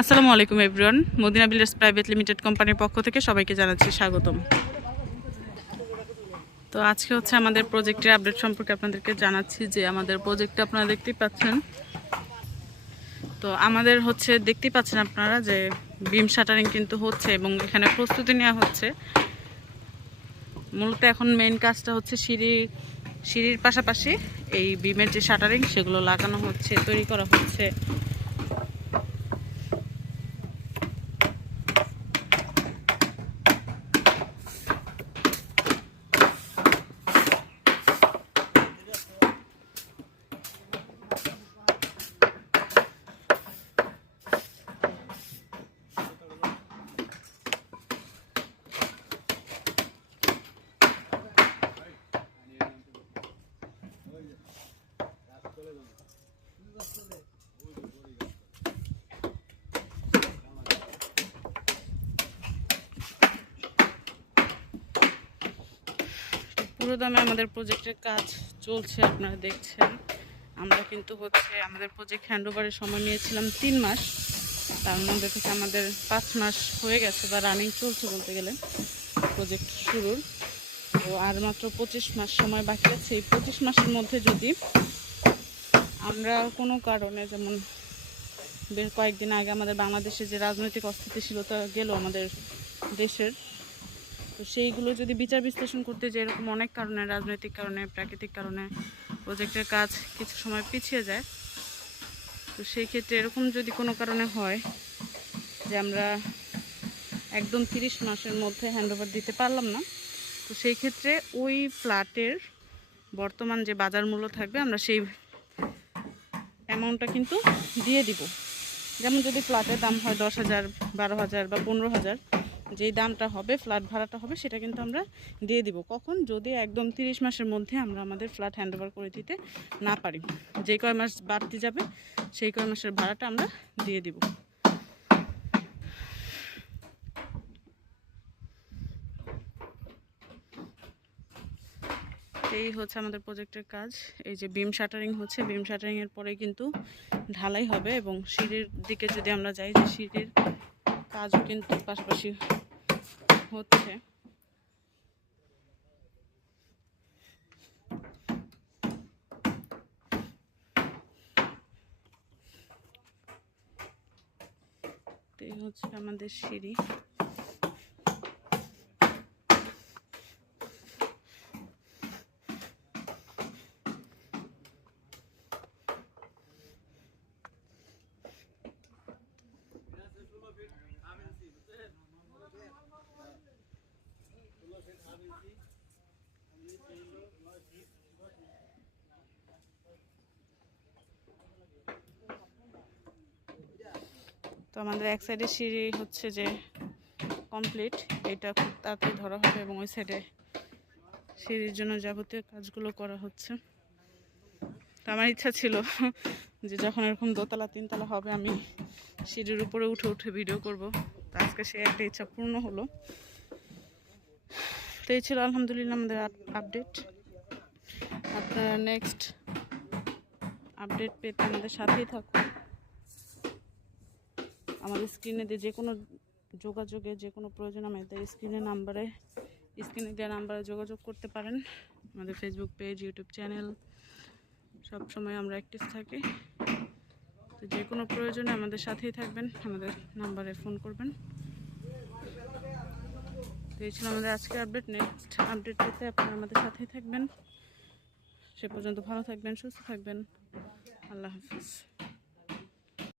আসসালামু আলাইকুম everyone, Madina builders private limited কোম্পানির পক্ষ থেকে সবাইকে জানাচ্ছি স্বাগতম। তো আজকে হচ্ছে আমাদের প্রজেক্টের আপডেট সম্পর্কে আপনাদেরকে জানাচ্ছি যে আমাদের প্রজেক্টটা আপনারা দেখতেই পাচ্ছেন। তো আমাদের হচ্ছে দেখতেই পাচ্ছেন আপনারা যে বিম শাটারিং কিন্তু হচ্ছে এবং এখানে প্রস্তুতি নেওয়া হচ্ছে। মূলত এখন মেইন কাজটা হচ্ছে সিঁড়ির পাশাপাশি এই বিমের যে শাটারিং সেগুলো লাগানো হচ্ছে, তৈরি করা হচ্ছে। পুরো দামে আমাদের প্রজেক্টের কাজ চলছে, আপনারা দেখছেন। আমরা কিন্তু হচ্ছে আমাদের প্রজেক্ট হ্যান্ডওভারের সময় নিয়েছিলাম 3 মাস, তার মধ্যে থেকে আমাদের 5 মাস হয়ে গেছে বা রানিং চলছে বলতে গেলে প্রজেক্ট শুরুর। তো আর মাত্র 25 মাস সময় বাকি আছে। এই 25 মাসের মধ্যে যদি আমরা কোনো কারণে, যেমন বেশ কয়েকদিন আগে আমাদের বাংলাদেশে যে রাজনৈতিক অস্থিতিশীলতা গেল আমাদের দেশের, তো সেইগুলো যদি বিচার বিশ্লেষণ করতে যে এরকম অনেক কারণে, রাজনৈতিক কারণে, প্রাকৃতিক কারণে প্রজেক্টের কাজ কিছু সময় পিছিয়ে যায়, তো সেই ক্ষেত্রে এরকম যদি কোনো কারণে হয় যে আমরা একদম 30 মাসের মধ্যে হ্যান্ডওভার দিতে পারলাম না, তো সেই ক্ষেত্রে ওই ফ্ল্যাটের বর্তমান যে বাজার মূল্য থাকবে আমরা সেই অ্যামাউন্টটা কিন্তু দিয়ে দিব। যেমন যদি ফ্ল্যাটের দাম হয় 10,000, 12,000 বা 15,000, যেই দামটা হবে, ফ্ল্যাট ভাড়াটা হবে, সেটা কিন্তু আমরা দিয়ে দিব। কখন? যদি একদম 30 মাসের মধ্যে আমরা আমাদের ফ্ল্যাট হ্যান্ডওভার করে দিতে না পারি। যে কয় মাস বাড়তি যাবে সেই কয় মাসের ভাড়াটা আমরা দিয়ে দিব। এই হচ্ছে আমাদের প্রজেক্টের কাজ। এই যে বিম শাটারিং হচ্ছে, বিম শাটারিংয়ের পরে কিন্তু ঢালাই হবে এবং সিঁড়ির দিকে যদি আমরা যাই, যে সিঁড়ির কাজও কিন্তু পাশাপাশি হচ্ছে। এই হচ্ছে আমাদের সিঁড়ি। তো আমাদের এক সাইডে সিঁড়ি হচ্ছে যে কমপ্লিট, এটা খুব তাড়াতাড়ি ধরা হবে এবং ওই সাইডে সিঁড়ির জন্য যাবতীয় কাজগুলো করা হচ্ছে। তো আমার ইচ্ছা ছিল যে যখন এরকম দোতলা 3তলা হবে আমি সিঁড়ির উপরে উঠে উঠে ভিডিও করব। তো আজকে সে একটা ইচ্ছা পূর্ণ হলো। তো এই ছিল আলহামদুলিল্লাহ আমাদের আপডেট। আপনারা নেক্সট আপডেট পেতে আমাদের সাথেই থাকুন। আমাদের স্ক্রিনে দিয়ে যে কোনো যোগাযোগে, যে কোনো প্রয়োজন আমাদের স্ক্রিনে দেওয়া নাম্বারে যোগাযোগ করতে পারেন। আমাদের ফেসবুক পেজ, ইউটিউব চ্যানেল সবসময় আমরা অ্যাক্টিভ থাকি। তো যে কোনো প্রয়োজনে আমাদের সাথেই থাকবেন, আমাদের নাম্বারে ফোন করবেন। তো এই ছিল আমাদের আজকের আপডেট। নেক্সট আপডেট পেতে আপনারা আমাদের সাথেই থাকবেন। সে পর্যন্ত ভালো থাকবেন, সুস্থ থাকবেন। আল্লাহ হাফিজ।